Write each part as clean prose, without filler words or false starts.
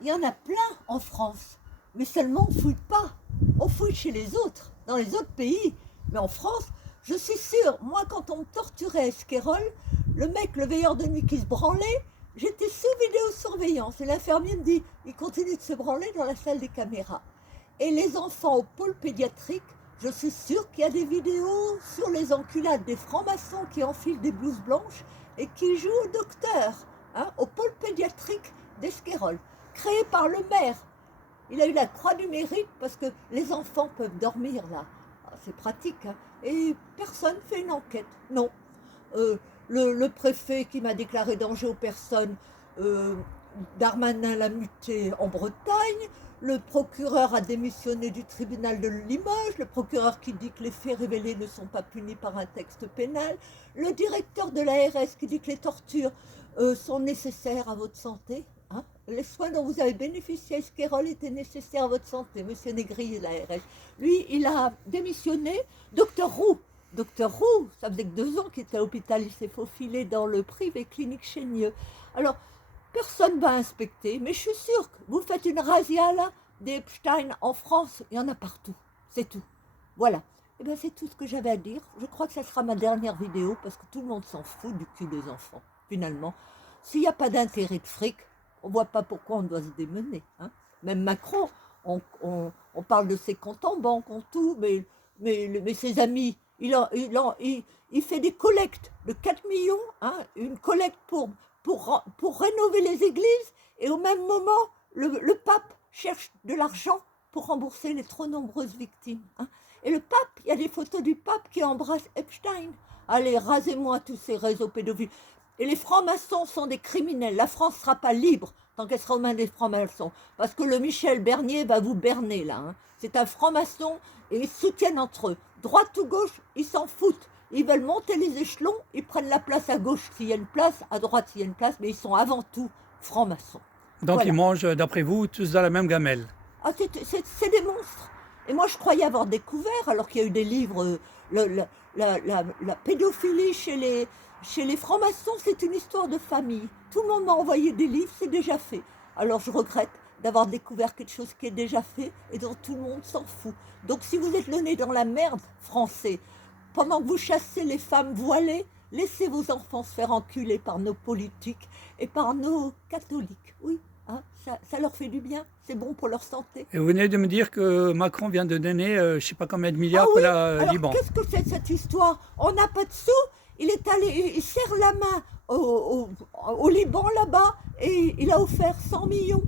il y en a plein en France. Mais seulement on ne fouille pas. On fouille chez les autres, dans les autres pays. Mais en France, je suis sûre, moi quand on me torturait à Esquirol, le mec, le veilleur de nuit qui se branlait, j'étais sous vidéosurveillance. Et l'infirmier me dit, il continue de se branler dans la salle des caméras. Et les enfants au pôle pédiatrique, je suis sûre qu'il y a des vidéos sur les enculades des francs-maçons qui enfilent des blouses blanches et qui jouent au docteur, au pôle pédiatrique d'Esquirol, créé par le maire. Il a eu la croix du mérite parce que les enfants peuvent dormir là. C'est pratique, hein. Et personne ne fait une enquête. Non. Le préfet qui m'a déclaré danger aux personnes, Darmanin l'a muté en Bretagne. Le procureur a démissionné du tribunal de Limoges. Le procureur qui dit que les faits révélés ne sont pas punis par un texte pénal. Le directeur de l'ARS qui dit que les tortures sont nécessaires à votre santé. Hein, les soins dont vous avez bénéficié à Esquirol étaient nécessaires à votre santé, monsieur Négrier, l'ARS. Lui, il a démissionné. Docteur Roux, ça faisait que 2 ans qu'il était à l'hôpital, il s'est faufilé dans le privé clinique Chénieux. Alors, personne ne va inspecter, mais je suis sûre que vous faites une razzia là, des Epstein en France, il y en a partout, c'est tout. Voilà. Et bien c'est tout ce que j'avais à dire. Je crois que ça sera ma dernière vidéo, parce que tout le monde s'en fout du cul des enfants, finalement. S'il n'y a pas d'intérêt de fric, on ne voit pas pourquoi on doit se démener. Hein. Même Macron, on parle de ses comptes en banque, on tout, mais ses amis, il fait des collectes de 4 millions, hein, une collecte pour rénover les églises, et au même moment, le pape cherche de l'argent pour rembourser les trop nombreuses victimes. Hein. Et le pape, il y a des photos du pape qui embrasse Epstein. Allez, rasez-moi tous ces réseaux pédophiles. Et les francs-maçons sont des criminels. La France ne sera pas libre tant qu'elle sera aux mains des francs-maçons. Parce que le Michel Bernier va vous berner là. Hein. C'est un franc-maçon et ils se soutiennent entre eux. Droite ou gauche, ils s'en foutent. Ils veulent monter les échelons, ils prennent la place à gauche s'il y a une place, à droite s'il y a une place, mais ils sont avant tout francs-maçons. Donc voilà. Ils mangent, d'après vous, tous dans la même gamelle. Ah, c'est des monstres. Et moi, je croyais avoir découvert, alors qu'il y a eu des livres, la pédophilie chez les francs-maçons, c'est une histoire de famille. Tout le monde m'a envoyé des livres, c'est déjà fait. Alors je regrette d'avoir découvert quelque chose qui est déjà fait et dont tout le monde s'en fout. Donc si vous êtes le nez dans la merde, Français, pendant que vous chassez les femmes voilées, laissez vos enfants se faire enculer par nos politiques et par nos catholiques. Oui, hein, ça leur fait du bien, c'est bon pour leur santé. Et vous venez de me dire que Macron vient de donner, je ne sais pas combien de milliards pour le Liban. Qu'est-ce que c'est cette histoire? On n'a pas de sous. Il est allé, il serre la main au Liban là-bas et il a offert 100 millions.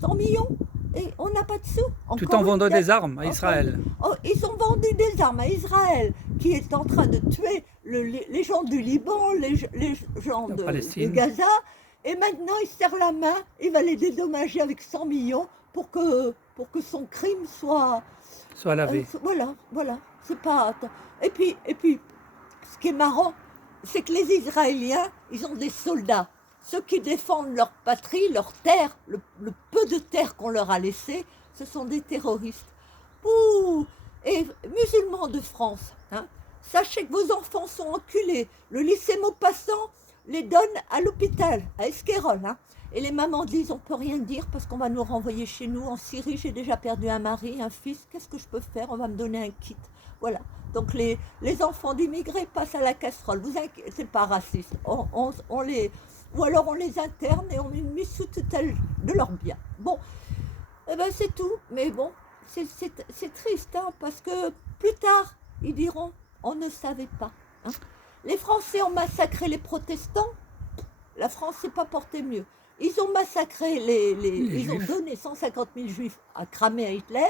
100 millions et on n'a pas de sous. Tout en vendant des armes à Israël. Ils ont vendu des armes à Israël qui est en train de tuer les gens du Liban, les gens de Gaza. Et maintenant il serre la main, il va les dédommager avec 100 millions pour que son crime soit lavé. Voilà. C'est pas... Et puis, ce qui est marrant, c'est que les Israéliens, ils ont des soldats. Ceux qui défendent leur patrie, leur terre, le peu de terre qu'on leur a laissé, ce sont des terroristes. Ouh. Et musulmans de France, hein, sachez que vos enfants sont enculés. Le lycée Maupassant les donne à l'hôpital, à Esquirol. Hein. Et les mamans disent, on ne peut rien dire parce qu'on va nous renvoyer chez nous. En Syrie, j'ai déjà perdu un mari, un fils. Qu'est-ce que je peux faire? On va me donner un kit. Voilà. Donc les enfants d'immigrés passent à la casserole. Vous inquiétez, c'est pas raciste. Ou alors on les interne et on les met sous tutelle de leurs biens. Bon, eh ben c'est tout. Mais bon, c'est triste, hein, parce que plus tard, ils diront, on ne savait pas. Hein. Les Français ont massacré les protestants. La France s'est pas portée mieux. Ils ont massacré ils ont donné 150 000 juifs à cramer à Hitler.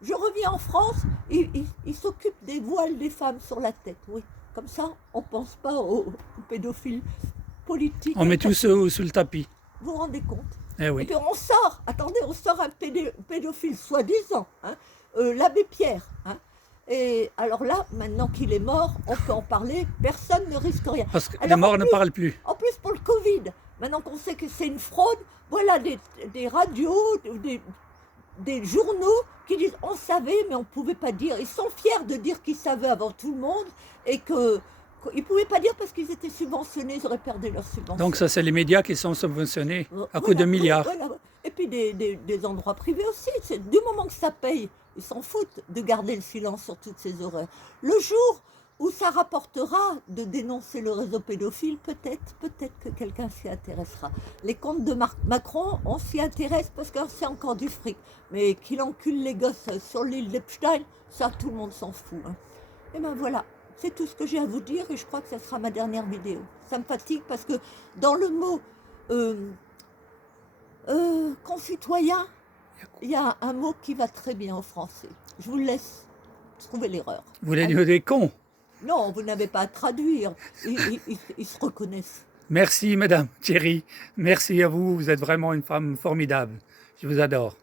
Je reviens en France, ils s'occupent des voiles des femmes sur la tête, oui. Comme ça, on ne pense pas aux pédophiles politiques. On met tout sous le tapis. Vous vous rendez compte? Eh oui. Et puis on sort un pédophile soi-disant, hein, l'abbé Pierre. Hein. Et alors là, maintenant qu'il est mort, on peut en parler, personne ne risque rien. Parce que les morts ne parlent plus. En plus, pour le Covid, maintenant qu'on sait que c'est une fraude, voilà des radios, des journaux qui disent on savait mais on ne pouvait pas dire. Ils sont fiers de dire qu'ils savaient avant tout le monde et qu'ils ne pouvaient pas dire parce qu'ils étaient subventionnés, ils auraient perdu leur subvention. Donc ça c'est les médias qui sont subventionnés à coup de milliards. Voilà. Et puis des endroits privés aussi. Du moment que ça paye, ils s'en foutent de garder le silence sur toutes ces horreurs. Le jour où ça rapportera de dénoncer le réseau pédophile, peut-être que quelqu'un s'y intéressera. Les comptes de Macron, on s'y intéresse parce que c'est encore du fric. Mais qu'il encule les gosses sur l'île d'Epstein, ça tout le monde s'en fout. Hein. Et ben voilà, c'est tout ce que j'ai à vous dire et je crois que ça sera ma dernière vidéo. Ça me fatigue parce que dans le mot concitoyen, il y a un mot qui va très bien en français. Je vous laisse trouver l'erreur. Vous voulez dire des cons? Non, vous n'avez pas à traduire. Ils se reconnaissent. Merci, Madame Thierry. Merci à vous. Vous êtes vraiment une femme formidable. Je vous adore.